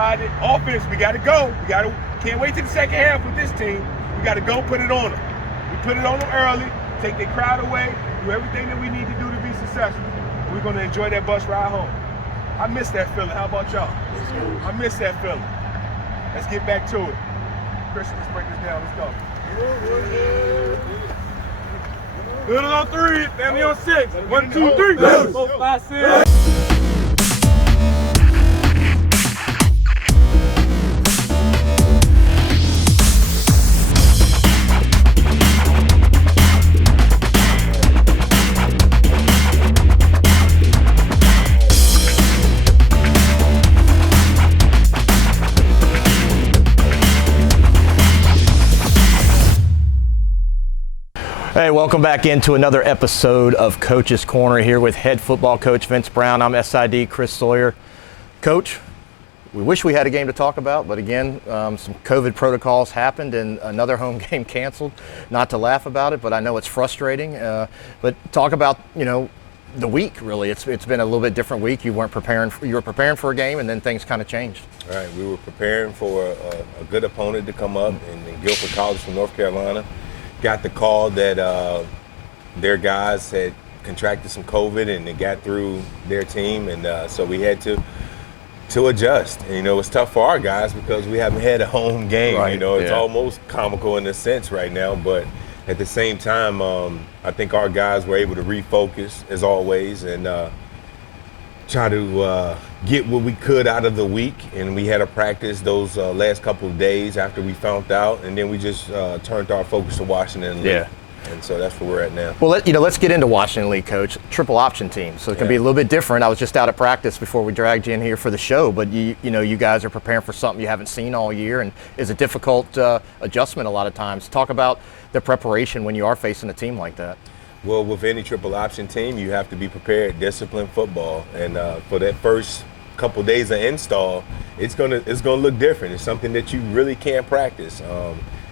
solidified it. Offense, we got to go. Can't wait till the second half with this team. We got to go put it on them. We put it on them early, take their crowd away, do everything that we need to do to be successful. We're going to enjoy that bus ride home. I miss that feeling. How about y'all? I miss that feeling. Let's get back to it. Christian, let's break this down. Let's go. Little on 3, family on 6. 1, 2, 3. 4, 5, 6. Hey, welcome back into another episode of Coach's Corner here with head football coach Vince Brown. I'm SID Chris Sawyer. Coach, we wish we had a game to talk about, but again, some COVID protocols happened and another home game canceled. Not to laugh about it, but I know it's frustrating. But talk about, the week, really. It's been a little bit different week. You were preparing for a game, and then things kind of changed. All right, we were preparing for a good opponent to come up in Guilford College from North Carolina. Got the call that their guys had contracted some COVID and they got through their team, and so we had to adjust. And, it's tough for our guys because we haven't had a home game. Right. It's almost comical in a sense right now, but at the same time, I think our guys were able to refocus as always and try to get what we could out of the week. And we had to practice those last couple of days after we found out, and then we just turned our focus to Washington League. Yeah. And so that's where we're at now. Well, let's get into Washington League, Coach. Triple option team, so it can be a little bit different. I was just out at practice before we dragged you in here for the show, but you guys are preparing for something you haven't seen all year, and is a difficult adjustment a lot of times. Talk about the preparation when you are facing a team like that. Well, with any triple option team, you have to be prepared, disciplined football, and for that first couple days of install, it's gonna look different. It's something that you really can't practice,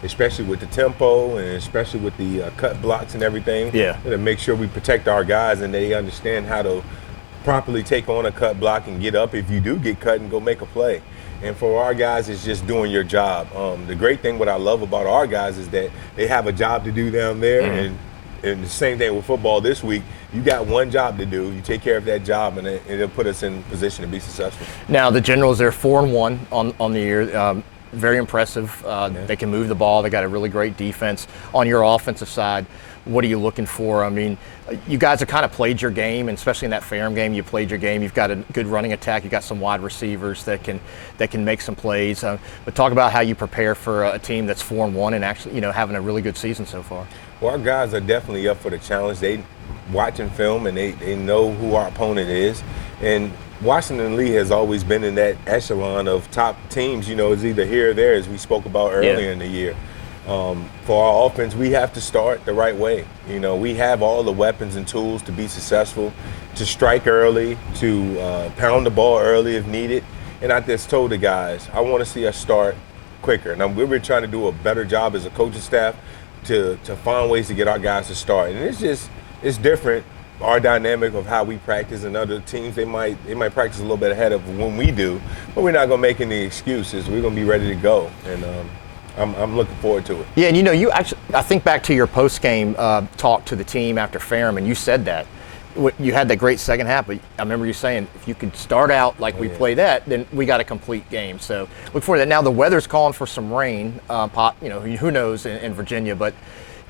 especially with the tempo and especially with the cut blocks and everything. Yeah. To make sure we protect our guys and they understand how to properly take on a cut block and get up if you do get cut and go make a play. And for our guys, it's just doing your job. The great thing, what I love about our guys is that they have a job to do down there, and the same thing with football this week. You got one job to do. You take care of that job, and it'll put us in position to be successful. Now, the Generals, they're 4-1 on the year. Very impressive. They can move the ball. They got a really great defense. On your offensive side, what are you looking for? I mean, you guys have kind of played your game, and especially in that Ferrum game, you played your game. You've got a good running attack. You've got some wide receivers that can make some plays. But talk about how you prepare for a team that's 4-1 and actually, having a really good season so far. Well, our guys are definitely up for the challenge. They watching film and they know who our opponent is. And Washington Lee has always been in that echelon of top teams. It's either here or there, as we spoke about earlier in the year. For our offense, we have to start the right way. We have all the weapons and tools to be successful, to strike early, to pound the ball early if needed. And I just told the guys, I want to see us start quicker. And we've been trying to do a better job as a coaching staff to find ways to get our guys to start. And it's different, our dynamic of how we practice, and other teams, they might practice a little bit ahead of when we do, but we're not going to make any excuses. We're going to be ready to go. And I'm looking forward to it. Yeah, and you actually, I think back to your post-game talk to the team after Ferrum, and you said that. You had that great second half, but I remember you saying if you could start out like we play that, then we got a complete game. So look forward to that. Now the weather's calling for some rain, who knows in Virginia, but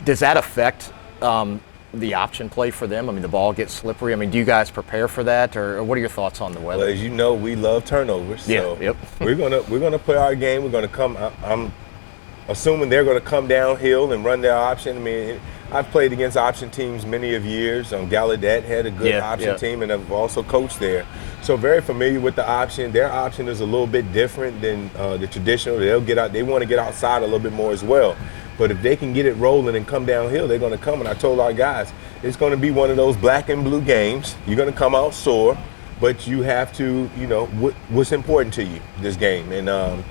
does that affect the option play for them? I mean, the ball gets slippery. I mean, do you guys prepare for that, or what are your thoughts on the weather? Well, as you know, we love turnovers. So yep. we're gonna play our game. We're gonna come. I'm assuming they're gonna come downhill and run their option. I mean, I've played against option teams many of years. Gallaudet had a good option team, and I've also coached there. So very familiar with the option. Their option is a little bit different than the traditional. They want to get outside a little bit more as well. But if they can get it rolling and come downhill, they're going to come. And I told our guys, it's going to be one of those black and blue games. You're going to come out sore, but you have to, what's important to you this game. And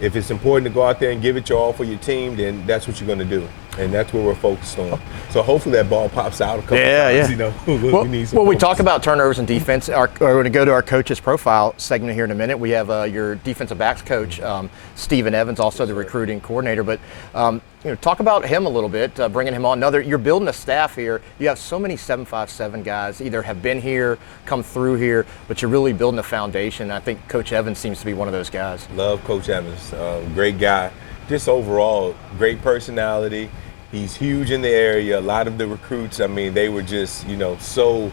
if it's important to go out there and give it your all for your team, then that's what you're going to do. and that's what we're focused on. So hopefully that ball pops out a couple Yeah, times. yeah. We need some we focus. talk about turnovers and defense. We're going to go to our coaches profile segment here in a minute. We have your defensive backs coach, Stephen Evans, also the recruiting coordinator. But talk about him a little bit, bringing him on. You're building a staff here. You have so many 757 guys either have been here, come through here, but you're really building a foundation. I think Coach Evans seems to be one of those guys. Love Coach Evans, great guy. Just overall, great personality. He's huge in the area. A lot of the recruits, I mean, they were just, so,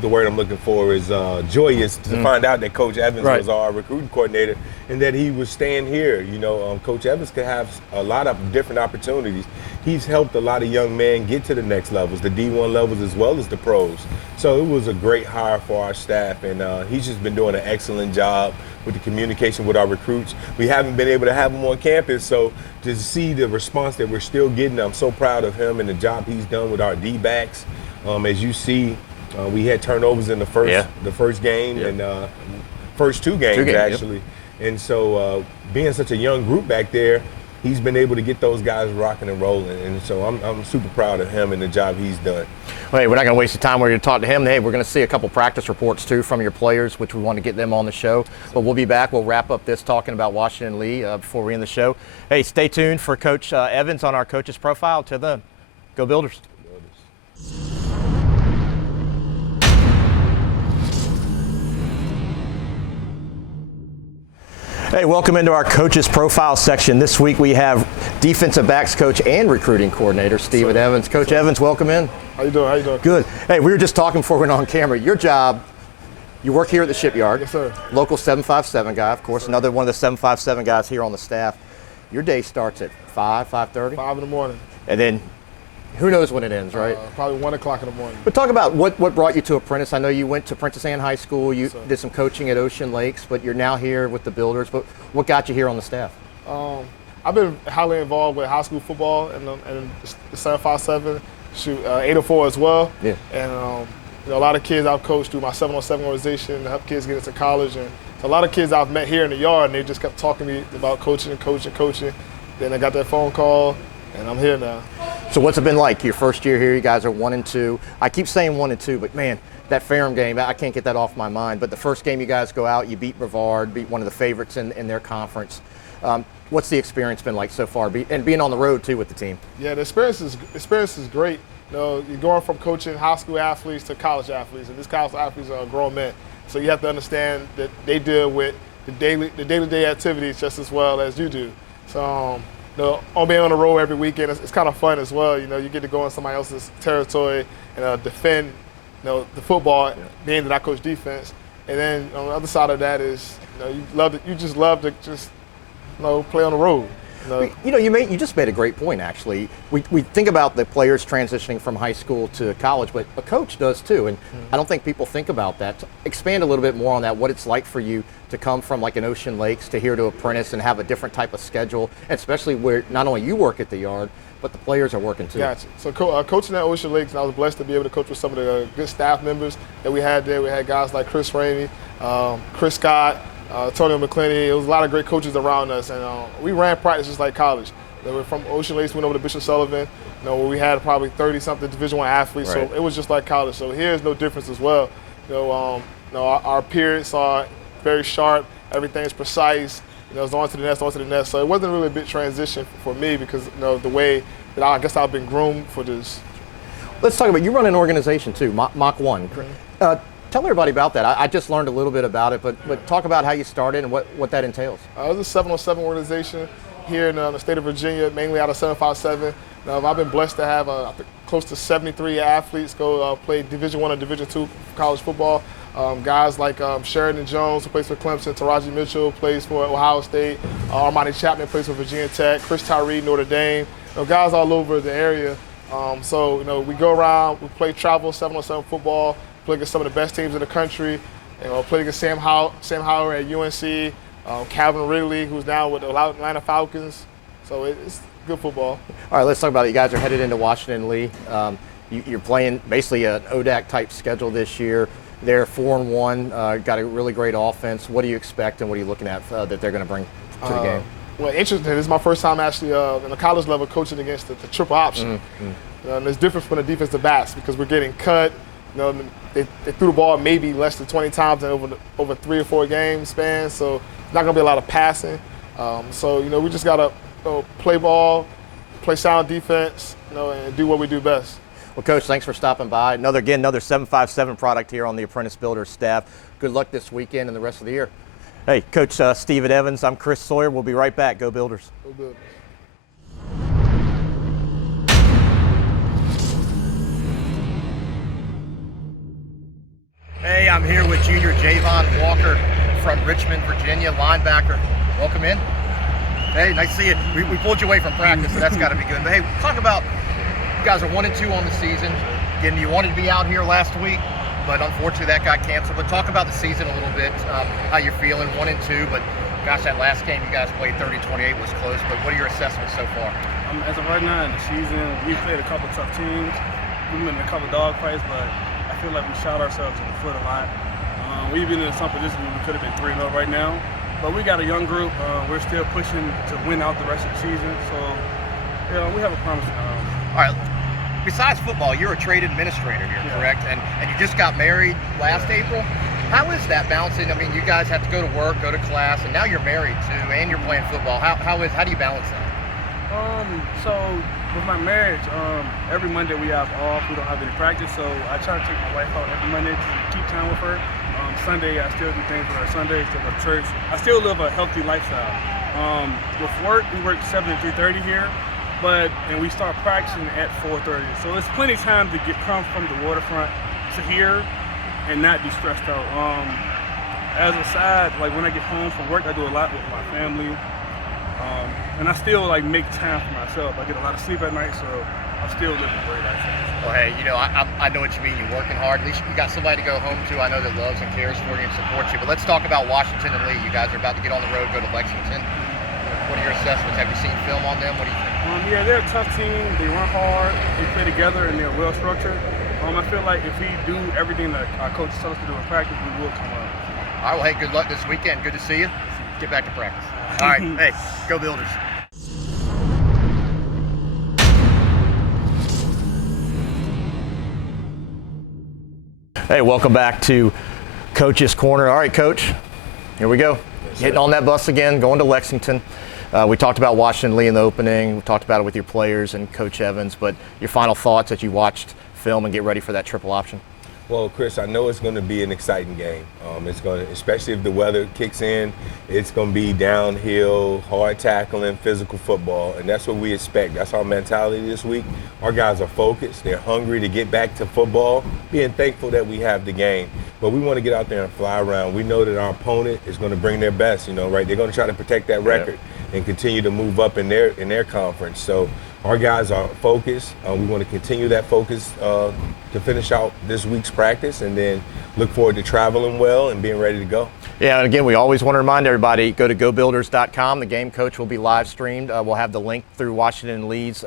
the word I'm looking for is joyous to find out that Coach Evans was our recruiting coordinator and that he was staying here. Coach Evans could have a lot of different opportunities. He's helped a lot of young men get to the next levels, the D1 levels as well as the pros. So it was a great hire for our staff, and he's just been doing an excellent job with the communication with our recruits. We haven't been able to have him on campus, so to see the response that we're still getting, I'm so proud of him and the job he's done with our D-backs. As you see, we had turnovers in the first game and first two games actually. And so being such a young group back there, he's been able to get those guys rocking and rolling. And so I'm super proud of him and the job he's done. Well, hey, we're not going to waste the time. We're going to talk to him. Hey, we're going to see a couple practice reports too from your players, which we want to get them on the show. But we'll be back. We'll wrap up this talking about Washington Lee before we end the show. Hey, stay tuned for Coach Evans on our coaches profile. Till then, go Builders. Hey, welcome into our coaches profile section. This week we have defensive backs coach and recruiting coordinator Stephen Evans. Coach Evans, welcome in. How you doing? Good. Hey, we were just talking before we went on camera. Your job, you work here at the shipyard. Yes, sir. Local 757 guy, of course, another one of the 757 guys here on the staff. Your day starts at 5:30? 5 in the morning. And then who knows when it ends, right? Probably 1 o'clock in the morning. But talk about what brought you to Apprentice. I know you went to Apprentice and high school. You did some coaching at Ocean Lakes, but you're now here with the Builders. But what got you here on the staff? I've been highly involved with high school football and the 757, 804 as well. Yeah. And a lot of kids I've coached through my 707 organization to help kids get into college. And a lot of kids I've met here in the yard, and they just kept talking to me about coaching. Then I got that phone call, and I'm here now. So what's it been like your first year here? You guys are 1-2. I keep saying 1-2, but man, that Ferrum game, I can't get that off my mind. But the first game you guys go out, you beat Brevard, beat one of the favorites in their conference. What's the experience been like so far, and being on the road too with the team? Yeah, the experience is great. You're going from coaching high school athletes to college athletes, and these college athletes are grown men. So you have to understand that they deal with the day-to-day activities just as well as you do. So on being on the road every weekend, it's kind of fun as well. You get to go in somebody else's territory and defend, the football, being that I coach defense. And then on the other side of that is, you just love to play on the road. You just made a great point, actually. We think about the players transitioning from high school to college, but a coach does too, and I don't think people think about that. Expand a little bit more on that, what it's like for you to come from like an Ocean Lakes to here to Apprentice and have a different type of schedule, especially where not only you work at the yard, but the players are working too. Gotcha. So coaching at Ocean Lakes, I was blessed to be able to coach with some of the good staff members that we had there. We had guys like Chris Ramey, Chris Scott, Tony McClenny. It was a lot of great coaches around us, and we ran practice just like college. We're from Ocean Lakes, went over to Bishop Sullivan, where we had probably 30-something Division I athletes, right. So it was just like college. So here's no difference as well. Our periods are very sharp. Everything's precise. It's on to the next, So it wasn't really a big transition for me because the way that I guess I've been groomed for this. Let's talk about, you run an organization too, Mach 1. Mm-hmm. Tell everybody about that. I just learned a little bit about it, but talk about how you started and what that entails. It's a 707 organization here in the state of Virginia, mainly out of 757. I've been blessed to have close to 73 athletes go play Division I and Division II college football. Guys like Sheridan Jones, who plays for Clemson, Taraji Mitchell plays for Ohio State, Armani Chapman plays for Virginia Tech, Chris Tyree, Notre Dame, guys all over the area. We go around, we play travel 707 football, play against some of the best teams in the country, play against Sam Howard at UNC, Calvin Ridley, who's now with the Atlanta Falcons. So it's good football. All right, let's talk about it. You guys are headed into Washington Lee. You're playing basically an ODAC type schedule this year. They're 4-1, got a really great offense. What do you expect and what are you looking at that they're going to bring to the game? Well, interesting. This is my first time actually in the college level coaching against the triple option. And it's different from the defensive backs because we're getting cut. You know, they threw the ball maybe less than 20 times in over 3 or 4 game span, so it's not going to be a lot of passing. So, you know, we just got to play ball, play sound defense, you know, and do what we do best. Well, Coach, thanks for stopping by. Another 757 product here on the Apprentice Builders staff. Good luck this weekend and the rest of the year. Hey, Coach Steven Evans, I'm Chris Sawyer. We'll be right back. Go Builders. Go Builders. Hey, I'm here with junior Jaivon Walker from Richmond, Virginia, linebacker. Welcome in. Hey, nice to see you. We pulled you away from practice, so that's got to be good. But hey, talk about, you guys are 1-2 on the season. Again, you wanted to be out here last week, but unfortunately that got canceled. But talk about the season a little bit, how you're feeling, 1-2. But gosh, that last game you guys played 30-28 was close. But what are your assessments so far? As of right now in the season, we played a couple tough teams. We've been in a couple dog fights, but I feel like we shot ourselves in the foot a lot. We've been in some positions where we could have been 3-0 right now. But we got a young group. We're still pushing to win out the rest of the season. So, you know, we have a promising. All right. Besides football, you're a trade administrator here, correct? And you just got married last April. How is that balancing? I mean, you guys have to go to work, go to class, and now you're married too, and you're playing football. How do you balance that? So with my marriage, every Monday we have off. We don't have any practice, so I try to take my wife out every Monday to keep time with her. Sunday, I still do things with her. Sunday, still go to church. I still live a healthy lifestyle. With work, we work 7 to 3:30 here, and we start practicing at 4:30. So it's plenty of time to come from the waterfront to here and not be stressed out. As a side, like when I get home from work, I do a lot with my family. And I still make time for myself. I get a lot of sleep at night, so I'm still living a great life. Well, hey, you know, I know what you mean. You're working hard. At least you got somebody to go home to. I know that loves and cares for you and supports you. But let's talk about Washington and Lee. You guys are about to get on the road, go to Lexington. What are your assessments? Have you seen film on them? What do you think? Yeah, they're a tough team. They run hard. They play together, and they're well structured. I feel like if we do everything that our coaches tell us to do in practice, we will come up. All right, well, hey, good luck this weekend. Good to see you. Get back to practice. All right, hey, go Builders. Hey, welcome back to Coach's Corner. All right, Coach, here we go. Getting on that bus again, going to Lexington. We talked about Washington Lee in the opening. We talked about it with your players and Coach Evans, but your final thoughts as you watched film and get ready for that triple option? Well, Chris, I know it's going to be an exciting game. It's going to, especially if the weather kicks in, it's going to be downhill, hard tackling, physical football, and that's what we expect. That's our mentality this week. Our guys are focused. They're hungry to get back to football, being thankful that we have the game. But we want to get out there and fly around. We know that our opponent is going to bring their best, right? They're going to try to protect that record and continue to move up in their conference. So our guys are focused. We want to continue that focus to finish out this week's practice and then look forward to traveling well and being ready to go. Yeah, and again, we always want to remind everybody, go to gobuilders.com. The game, Coach, will be live streamed. We'll have the link through Washington Lee's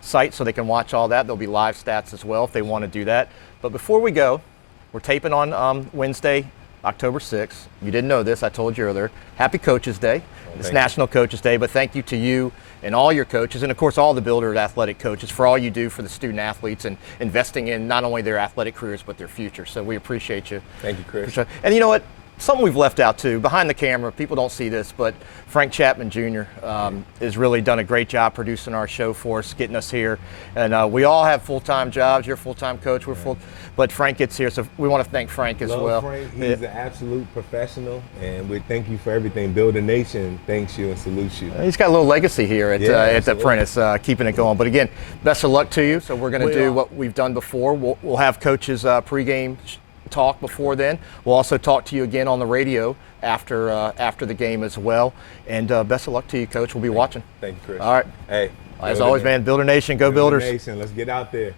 site so they can watch all that. There'll be live stats as well if they want to do that. But before we go, we're taping on Wednesday, October 6th. You didn't know this, I told you earlier. Happy Coaches Day. It's National Coaches Day, but thank you to you and all your coaches, and of course all the Builder athletic coaches for all you do for the student athletes and investing in not only their athletic careers but their future. So we appreciate you. Thank you, Chris. And you know what? Something we've left out too, behind the camera, people don't see this, but Frank Chapman Jr. Has really done a great job producing our show for us, getting us here. And we all have full-time jobs. You're a full-time coach, we're full, but Frank gets here, so we want to thank Frank as well. Frank, he's an absolute professional, and we thank you for everything. Builder Nation thanks you and salutes you. He's got a little legacy here at Apprentice, keeping it going. But again, best of luck to you. So we're going to do what we've done before. We'll have coaches pregame talk before then. We'll also talk to you again on the radio after the game as well. And best of luck to you, Coach. We'll be watching. Thank you, Chris. All right. Hey. As always, man, Builder Nation, go Builders. Nation, let's get out there.